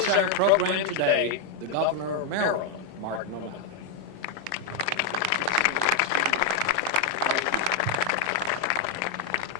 close our program today, the Governor of Maryland, Martin O'Malley.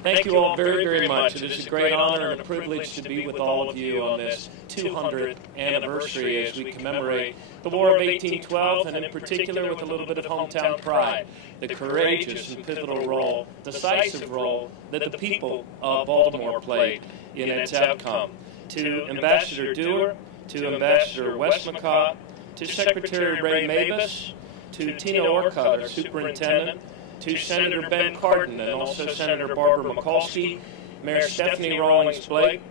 Thank you all very, very much. It is a great honor and a privilege to be with all of you on this 200th anniversary as we commemorate the War of 1812, and in particular with a little bit of hometown pride, the courageous and pivotal role, decisive role that the people of Baltimore played in its outcome. To Ambassador Doer, to Ambassador Westmacott, to Secretary Ray Mabus, to Tina Orcutt, our superintendent, to Senator Ben Cardin and also Senator Barbara Mikulski, Mayor Stephanie Rawlings-Blake,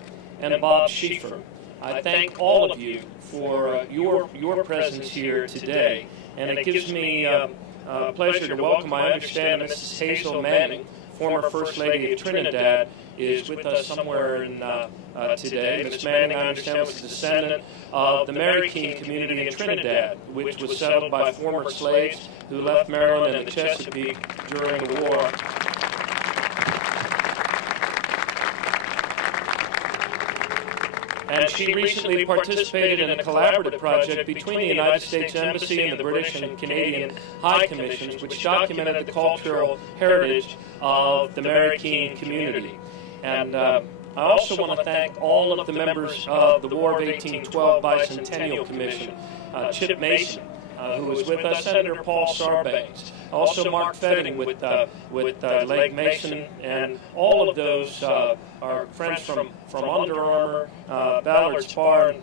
and Bob Scheiffer. I thank all of you for your presence here today, and it gives me pleasure to welcome, I understand, Mrs. Hazel Manning, former First Lady of Trinidad, is with us somewhere in today. Ms. Manning, I understand, was a descendant of the Mary King community in Trinidad, which was settled by former slaves who left Maryland and the Chesapeake during the war. And she recently participated in a collaborative project between the United States Embassy and the British and Canadian High Commissions, which documented the cultural heritage of the Mary King community. And I also want to thank all of the members of the War of 1812 Bicentennial Commission, Chip Mason, who was with us, Senator Paul Sarbanes, also Mark Fetting with Lake Mason, and all of those are friends from Under Armour, Ballard Spar,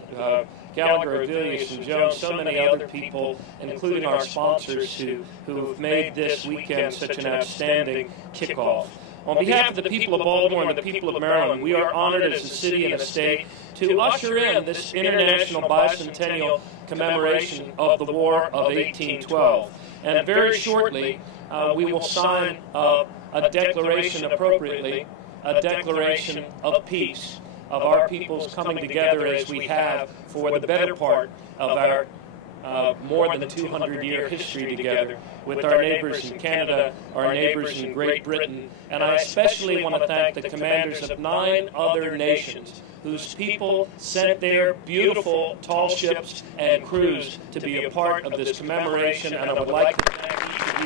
Gallagher, Villiers, and Jones, so many other people, including our sponsors who have made this weekend such an outstanding kickoff. On behalf of the people of Baltimore and the people of Maryland, we are honored as a city and a state to usher in this international bicentennial commemoration of the War of 1812. And very shortly, we will sign a declaration appropriately, a declaration of peace, of our peoples coming together as we have for the better part of our more than 200-year history together with our neighbors in Canada, our neighbors in Great Britain, and I especially want to thank the commanders of 9 other nations whose people sent their beautiful tall ships and crews to be a part of this commemoration, and I would like to thank each of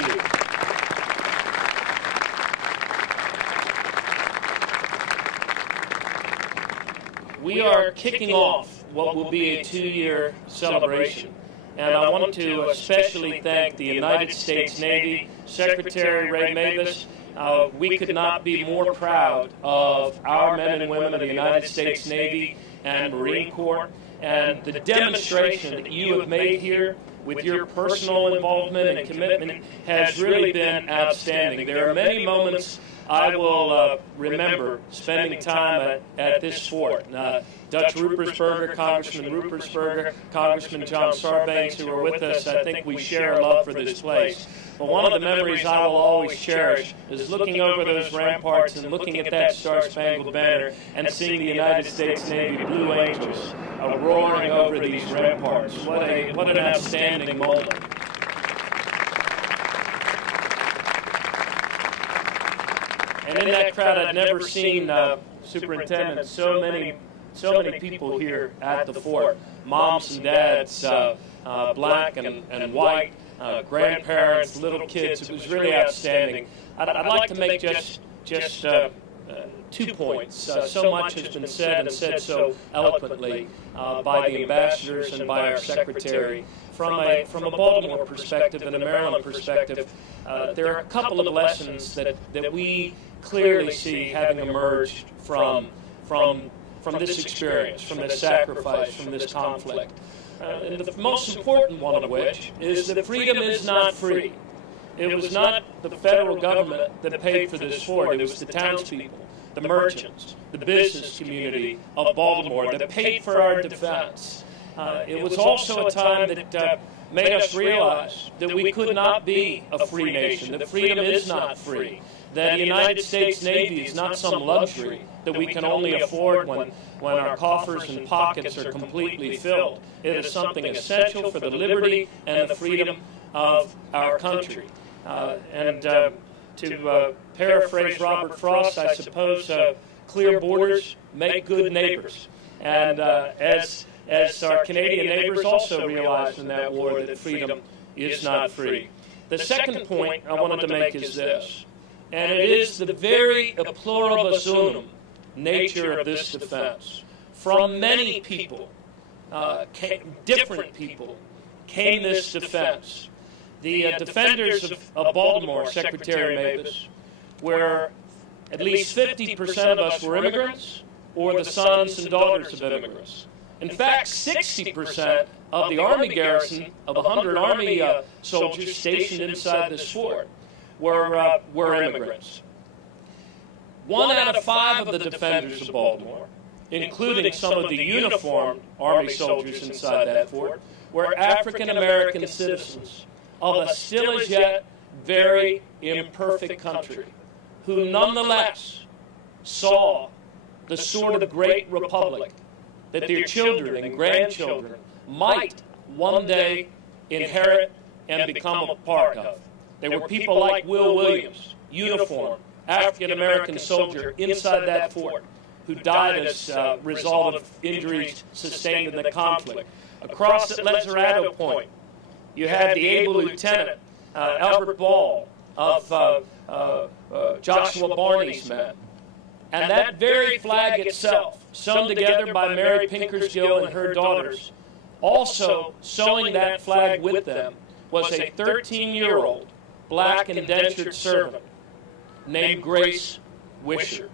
you. We are kicking off what will be a 2-year celebration. And I want to especially thank the United States Navy, Secretary Ray Mabus. We could not be more proud of our men and women of the United States Navy and Marine Corps, and the demonstration that you have made here with your personal involvement and commitment has really been outstanding. There are many moments I will remember spending time at this fort. Dutch Ruppersberger, Congressman Ruppersberger, Congressman John Sarbanes, who are with us, I think we share a love for this place. But one of the memories I will always cherish is looking over those ramparts and looking at that Star-Spangled Banner and seeing the United States Navy Blue Angels roaring over these ramparts. What an outstanding moment. And in that crowd, I'd never seen, Superintendent, so many people here at the fort. Moms and dads, black and white, grandparents, little kids. It was really outstanding. I'd like to make just 2 points. So much has been said and said so eloquently by the ambassadors and by our secretary. From a Baltimore perspective and a Maryland perspective, there are a couple of lessons that we clearly see having emerged from this experience, from this sacrifice, from this conflict. And the most important one of which is that freedom is not free. It was not the federal government that paid for this fort. It was the townspeople, the merchants, the business community of Baltimore that paid for our defense. It was also a time that made us realize that we could not be a free nation, that freedom is not free, that the United States Navy is not some luxury that we can only afford when our coffers and pockets are completely filled. It is something essential for the liberty and the freedom of our country. To paraphrase Robert Frost, I suppose clear borders make good neighbors. And as as our Canadian neighbors also realized in that war that freedom is not free. The second point I wanted to make is this, and it is the very a pluribus unum nature of this defense. From many people, different people, came this defense. The defenders of Baltimore, Secretary Mabus, where at least 50% of us were immigrants or the sons and daughters of immigrants. In fact, 60% of the Army garrison of 100 Army soldiers stationed inside this fort were immigrants. 1 out of 5 of the defenders of Baltimore, including some of the uniformed Army soldiers inside that fort, were African-American citizens of a still as yet very imperfect country, who nonetheless saw the sort of great republic that their children and grandchildren might one day inherit and become a part of. There were people like Will Williams, uniformed African-American soldier inside that fort, who died as a result of injuries sustained in the conflict. Across at Lazaretto Point, you had the able Lieutenant Albert Ball of Joshua Barney's men. And that very flag itself, sewn together by Mary Pinkersgill and her daughters, also sewing that flag with them, was a 13-year-old black indentured servant named Grace Wisher.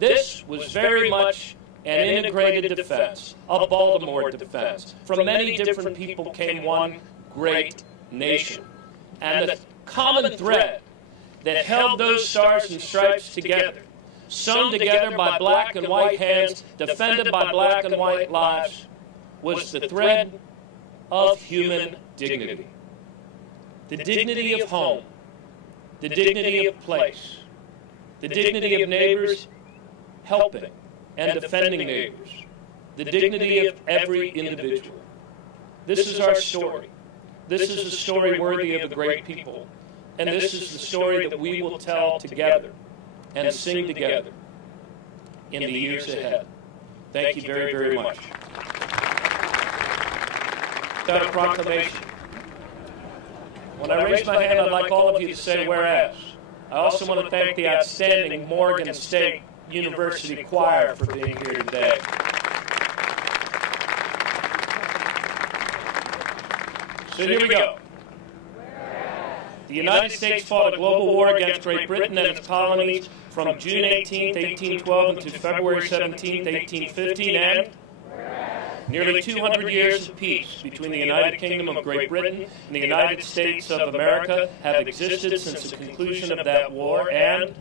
This was very much an integrated defense, a Baltimore defense. From many different people came one great nation. And the common thread that held those stars and stripes together, sewn together by black and white hands, defended by black and white lives, was the thread of human dignity. The dignity of home, the dignity of place, the dignity of neighbors helping and defending neighbors, the dignity of every individual. This is our story. This is a story worthy of a great people. And this is the story that we will tell together and sing together in the years ahead. Thank you very, very much. Without a proclamation. When I raise my hand, I'd like all of you to say whereas. I also want to thank the outstanding Morgan State University Choir for being here today. So here we go. The United States fought a global war against Great Britain and its colonies from June 18, 1812 until February 17, 1815, and nearly 200 years of peace between the United Kingdom of Great Britain and the United States of America have existed since the conclusion of that war, and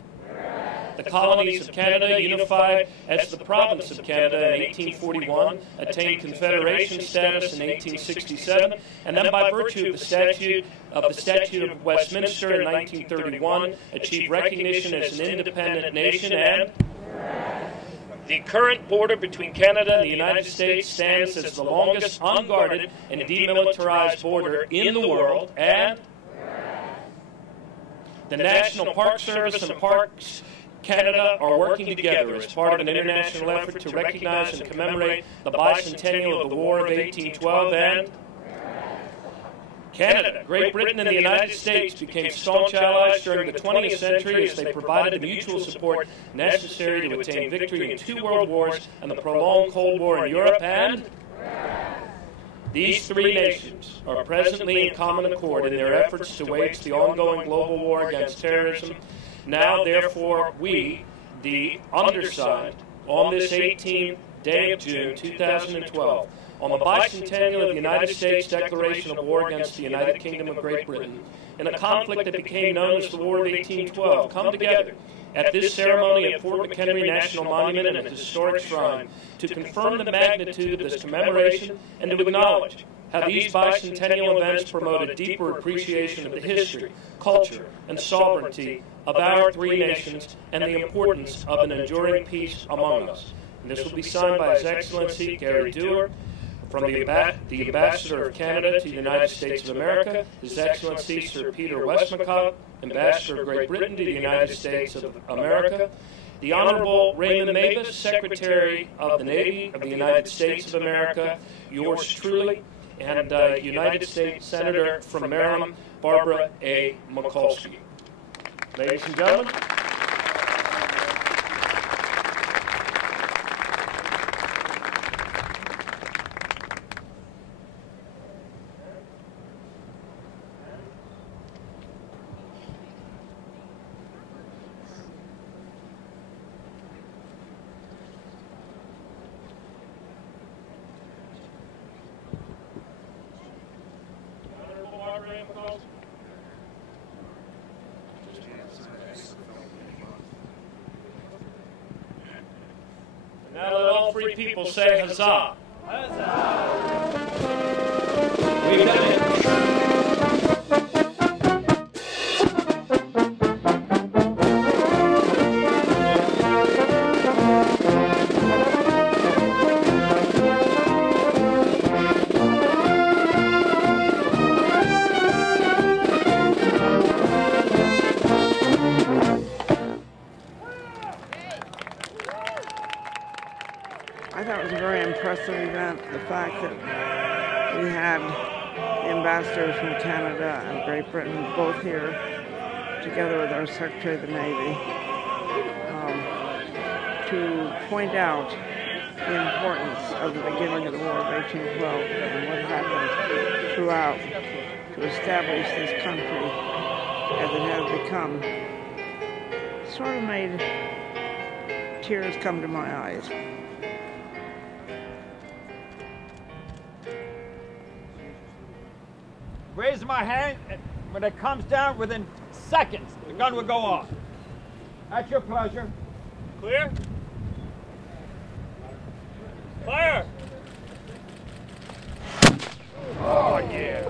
the colonies of Canada, unified as the province of Canada in 1841, attained confederation status in 1867, and then by virtue of the Statute of Westminster in 1931, achieved recognition as an independent nation, and the current border between Canada and the United States stands as the longest unguarded and demilitarized border in the world, and the National Park Service and Parks Canada are working together as part of an international effort to recognize and commemorate the bicentennial of the War of 1812, and Canada, Great Britain, and the United States became staunch allies during the 20th century as they provided the mutual support necessary to attain victory in 2 world wars and the prolonged Cold War in Europe, and these 3 nations are presently in common accord in their efforts to wage the ongoing global war against terrorism. Now, therefore, we, the undersigned, on this 18th day of June 2012, on the bicentennial of the United States Declaration of War against the United Kingdom of Great Britain, in a conflict that became known as the War of 1812, come together at this ceremony at Ft.McHenry National Monument and a historic shrine to confirm the magnitude of this commemoration and to acknowledge how these bicentennial events promote a deeper appreciation of the history, culture, and sovereignty of our 3 nations and the importance of an enduring peace among us. And this will be signed by His Excellency Gary Doer, from the Ambassador of Canada to the United States of America, His Excellency Sir Peter Westmacott, Ambassador of Great Britain to the United States of America, the Honorable Raymond Mabus, Secretary of the Navy of the United States of America, yours truly, and United States Senator from Maryland, Barbara A. Mikulski. Ladies and gentlemen. Now let all three people say huzzah. Huzzah! We've done it. I thought it was a very impressive event, the fact that we had the ambassadors from Canada and Great Britain both here, together with our Secretary of the Navy, to point out the importance of the beginning of the War of 1812 and what happened throughout to establish this country as it has become. Sort of made tears come to my eyes. Raise my hand, and when it comes down, within seconds, the gun will go off. At your pleasure. Clear? Fire! Oh, yeah.